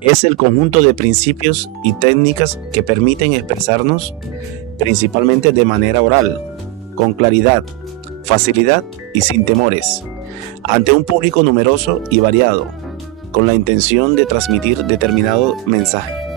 Es el conjunto de principios y técnicas que permiten expresarnos principalmente de manera oral, con claridad, facilidad y sin temores, ante un público numeroso y variado, con la intención de transmitir determinado mensaje.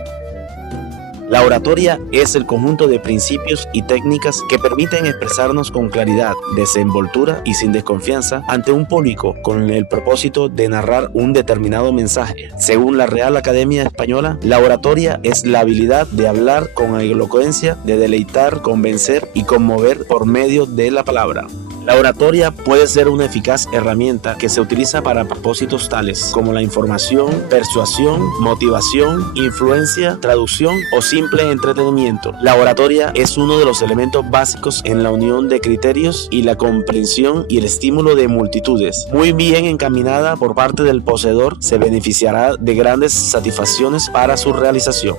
La oratoria es el conjunto de principios y técnicas que permiten expresarnos con claridad, desenvoltura y sin desconfianza ante un público con el propósito de narrar un determinado mensaje. Según la Real Academia Española, la oratoria es la habilidad de hablar con elocuencia, de deleitar, convencer y conmover por medio de la palabra. La oratoria puede ser una eficaz herramienta que se utiliza para propósitos tales como la información, persuasión, motivación, influencia, traducción o simple entretenimiento. La oratoria es uno de los elementos básicos en la unión de criterios y la comprensión y el estímulo de multitudes. Muy bien encaminada por parte del poseedor, se beneficiará de grandes satisfacciones para su realización.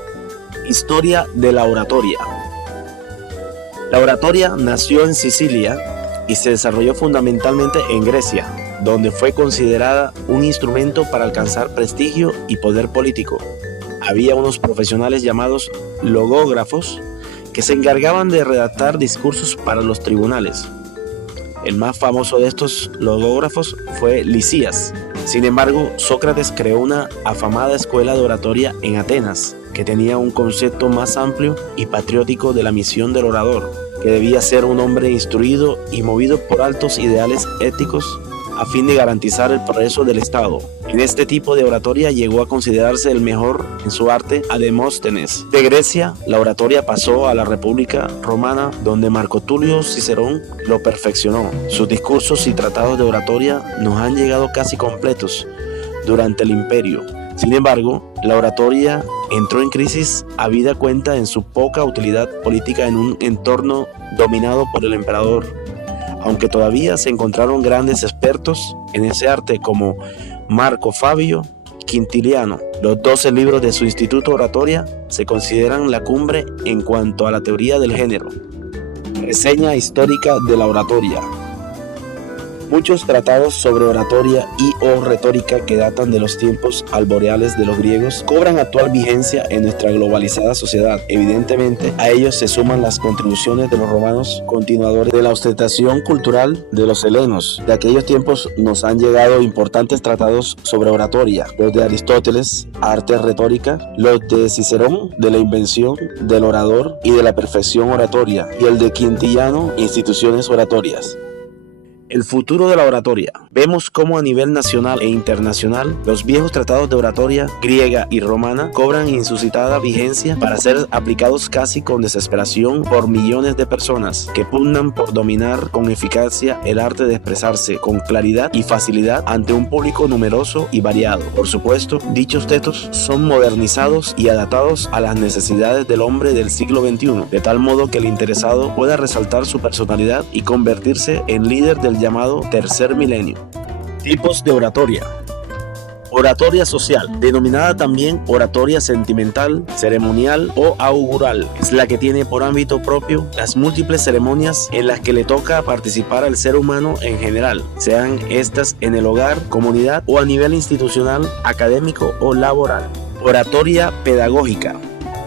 Historia de la oratoria. La oratoria nació en Sicilia y se desarrolló fundamentalmente en Grecia, donde fue considerada un instrumento para alcanzar prestigio y poder político. Había unos profesionales llamados logógrafos que se encargaban de redactar discursos para los tribunales. El más famoso de estos logógrafos fue Lisías. Sin embargo, Sócrates creó una afamada escuela de oratoria en Atenas, que tenía un concepto más amplio y patriótico de la misión del orador, que debía ser un hombre instruido y movido por altos ideales éticos a fin de garantizar el progreso del Estado. En este tipo de oratoria llegó a considerarse el mejor en su arte a Demóstenes. De Grecia, la oratoria pasó a la República Romana, donde Marco Tulio Cicerón lo perfeccionó. Sus discursos y tratados de oratoria nos han llegado casi completos durante el Imperio. Sin embargo, la oratoria entró en crisis habida cuenta en su poca utilidad política en un entorno dominado por el emperador. Aunque todavía se encontraron grandes expertos en ese arte como Marco Fabio Quintiliano, los 12 libros de su Instituto Oratoria se consideran la cumbre en cuanto a la teoría del género. Reseña histórica de la oratoria. Muchos tratados sobre oratoria y o retórica que datan de los tiempos alboreales de los griegos cobran actual vigencia en nuestra globalizada sociedad. Evidentemente, a ellos se suman las contribuciones de los romanos, continuadores de la ostentación cultural de los helenos. De aquellos tiempos nos han llegado importantes tratados sobre oratoria, los de Aristóteles, arte retórica, los de Cicerón, de la invención del orador y de la perfección oratoria, y el de Quintiliano, instituciones oratorias. El futuro de la oratoria. Vemos cómo a nivel nacional e internacional los viejos tratados de oratoria griega y romana cobran insuscitada vigencia para ser aplicados casi con desesperación por millones de personas que pugnan por dominar con eficacia el arte de expresarse con claridad y facilidad ante un público numeroso y variado. Por supuesto, dichos textos son modernizados y adaptados a las necesidades del hombre del siglo XXI, de tal modo que el interesado pueda resaltar su personalidad y convertirse en líder del llamado tercer milenio. Tipos de oratoria. Oratoria social, denominada también oratoria sentimental, ceremonial o augural, es la que tiene por ámbito propio las múltiples ceremonias en las que le toca participar al ser humano en general, sean estas en el hogar, comunidad o a nivel institucional, académico o laboral. Oratoria pedagógica.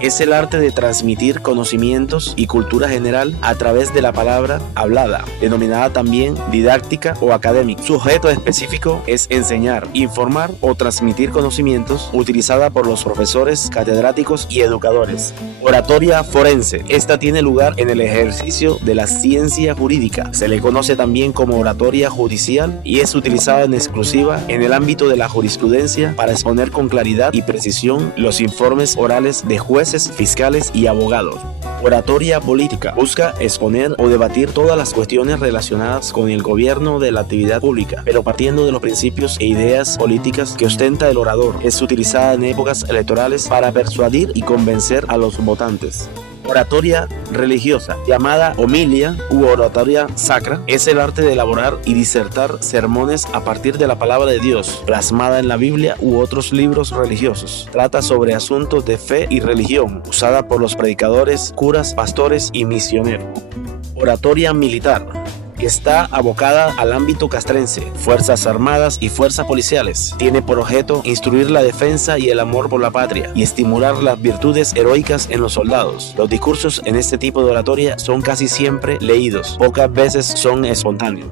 Es el arte de transmitir conocimientos y cultura general a través de la palabra hablada, denominada también didáctica o académica. Su objeto específico es enseñar, informar o transmitir conocimientos, utilizada por los profesores, catedráticos y educadores. Oratoria forense. Esta tiene lugar en el ejercicio de la ciencia jurídica. Se le conoce también como oratoria judicial y es utilizada en exclusiva en el ámbito de la jurisprudencia para exponer con claridad y precisión los informes orales de jueces, fiscales y abogados. Oratoria política. Busca exponer o debatir todas las cuestiones relacionadas con el gobierno de la actividad pública, pero partiendo de los principios e ideas políticas que ostenta el orador. Es utilizada en épocas electorales para persuadir y convencer a los votantes. Oratoria religiosa, llamada homilia u oratoria sacra, es el arte de elaborar y disertar sermones a partir de la palabra de Dios, plasmada en la Biblia u otros libros religiosos. Trata sobre asuntos de fe y religión, usada por los predicadores, curas, pastores y misioneros. Oratoria militar. que está abocada al ámbito castrense, fuerzas armadas y fuerzas policiales. Tiene por objeto instruir la defensa y el amor por la patria y estimular las virtudes heroicas en los soldados. Los discursos en este tipo de oratoria son casi siempre leídos, pocas veces son espontáneos.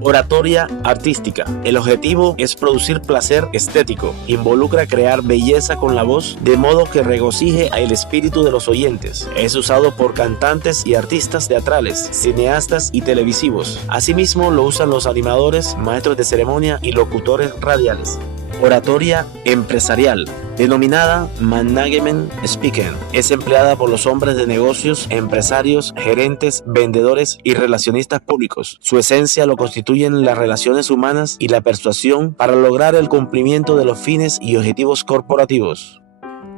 Oratoria artística. El objetivo es producir placer estético. Involucra crear belleza con la voz, de modo que regocije el espíritu de los oyentes. Es usado por cantantes y artistas teatrales, cineastas y televisivos. Asimismo, lo usan los animadores, maestros de ceremonia y locutores radiales. Oratoria empresarial, denominada Management Speaking, es empleada por los hombres de negocios, empresarios, gerentes, vendedores y relacionistas públicos. Su esencia lo constituyen las relaciones humanas y la persuasión para lograr el cumplimiento de los fines y objetivos corporativos.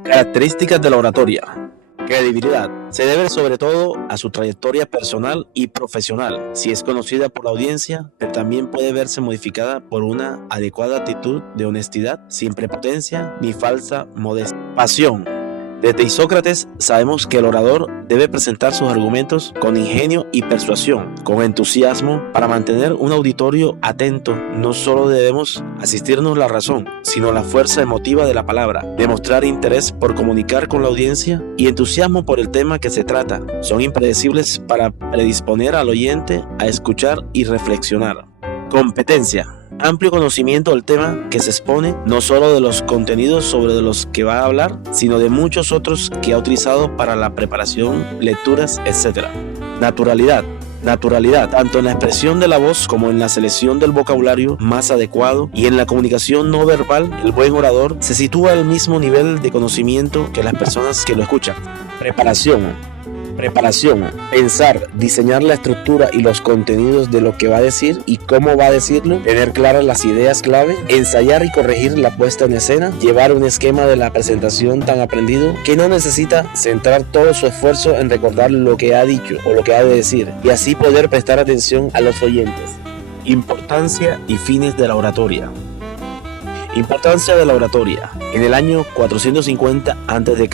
Características de la oratoria. Credibilidad. Se debe sobre todo a su trayectoria personal y profesional. Si es conocida por la audiencia, pero también puede verse modificada por una adecuada actitud de honestidad, sin prepotencia ni falsa modestia. Pasión. Desde Isócrates sabemos que el orador debe presentar sus argumentos con ingenio y persuasión, con entusiasmo, para mantener un auditorio atento. No solo debemos asistirnos la razón, sino la fuerza emotiva de la palabra, demostrar interés por comunicar con la audiencia y entusiasmo por el tema que se trata. Son impredecibles para predisponer al oyente a escuchar y reflexionar. Competencia. Amplio conocimiento del tema que se expone, no solo de los contenidos sobre los que va a hablar, sino de muchos otros que ha utilizado para la preparación, lecturas, etc. Naturalidad. Naturalidad, tanto en la expresión de la voz como en la selección del vocabulario más adecuado y en la comunicación no verbal. El buen orador se sitúa al mismo nivel de conocimiento que las personas que lo escuchan. Preparación. Pensar, diseñar la estructura y los contenidos de lo que va a decir y cómo va a decirlo, tener claras las ideas clave, ensayar y corregir la puesta en escena, llevar un esquema de la presentación tan aprendido que no necesita centrar todo su esfuerzo en recordar lo que ha dicho o lo que ha de decir y así poder prestar atención a los oyentes. Importancia y fines de la oratoria. Importancia de la oratoria. En el año 450 a.C.,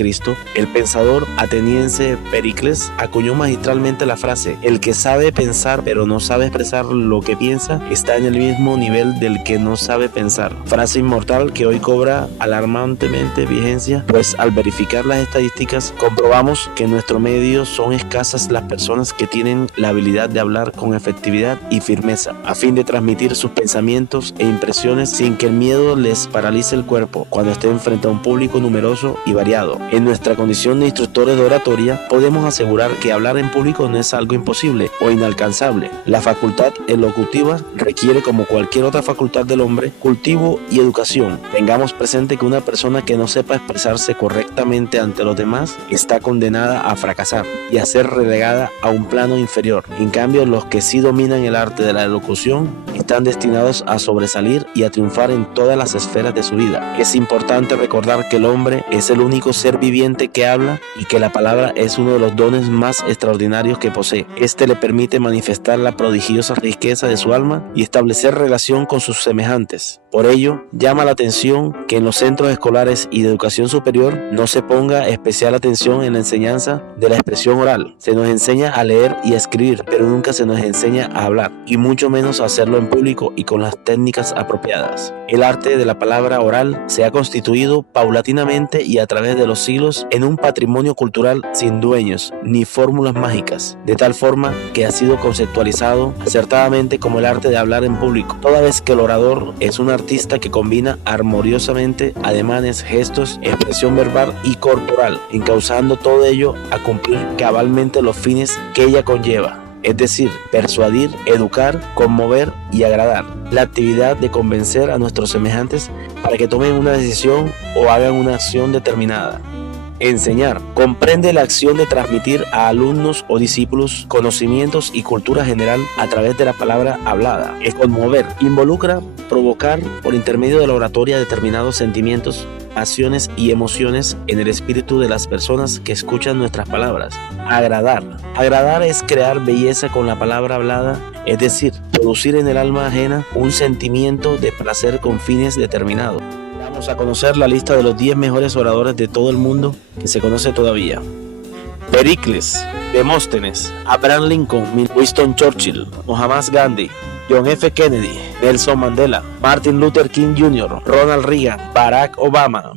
el pensador ateniense Pericles acuñó magistralmente la frase: el que sabe pensar pero no sabe expresar lo que piensa está en el mismo nivel del que no sabe pensar. Frase inmortal que hoy cobra alarmantemente vigencia, pues al verificar las estadísticas comprobamos que en nuestro medio son escasas las personas que tienen la habilidad de hablar con efectividad y firmeza, a fin de transmitir sus pensamientos e impresiones sin que el miedo les paralice el cuerpo cuando estén frente a un público numeroso y variado. En nuestra condición de instructores de oratoria, podemos asegurar que hablar en público no es algo imposible o inalcanzable. La facultad elocutiva requiere, como cualquier otra facultad del hombre, cultivo y educación. Tengamos presente que una persona que no sepa expresarse correctamente ante los demás está condenada a fracasar y a ser relegada a un plano inferior. En cambio, los que sí dominan el arte de la elocución están destinados a sobresalir y a triunfar en todas las esferas de su vida. Es importante recordar que el hombre es el único ser viviente que habla y que la palabra es uno de los dones más extraordinarios que posee. Este le permite manifestar la prodigiosa riqueza de su alma y establecer relación con sus semejantes. Por ello, llama la atención que en los centros escolares y de educación superior no se ponga especial atención en la enseñanza de la expresión oral. Se nos enseña a leer y a escribir, pero nunca se nos enseña a hablar, y mucho menos a hacerlo en público y con las técnicas apropiadas. El arte de la palabra oral se ha constituido paulatinamente y a través de los siglos en un patrimonio cultural sin dueños ni fórmulas mágicas, de tal forma que ha sido conceptualizado acertadamente como el arte de hablar en público, toda vez que el orador es un artista que combina armoniosamente ademanes, gestos, expresión verbal y corporal, encauzando todo ello a cumplir cabalmente los fines que ella conlleva. Es decir, persuadir, educar, conmover y agradar. La actividad de convencer a nuestros semejantes para que tomen una decisión o hagan una acción determinada. Enseñar. Comprende la acción de transmitir a alumnos o discípulos conocimientos y cultura general a través de la palabra hablada. Es conmover. Involucra provocar por intermedio de la oratoria determinados sentimientos, pasiones y emociones en el espíritu de las personas que escuchan nuestras palabras. Agradar. Agradar es crear belleza con la palabra hablada, es decir, producir en el alma ajena un sentimiento de placer con fines determinados. Vamos a conocer la lista de los 10 mejores oradores de todo el mundo que se conoce todavía. Pericles, Demóstenes, Abraham Lincoln, Winston Churchill, Muhammad Gandhi, John F. Kennedy, Nelson Mandela, Martin Luther King Jr., Ronald Reagan, Barack Obama,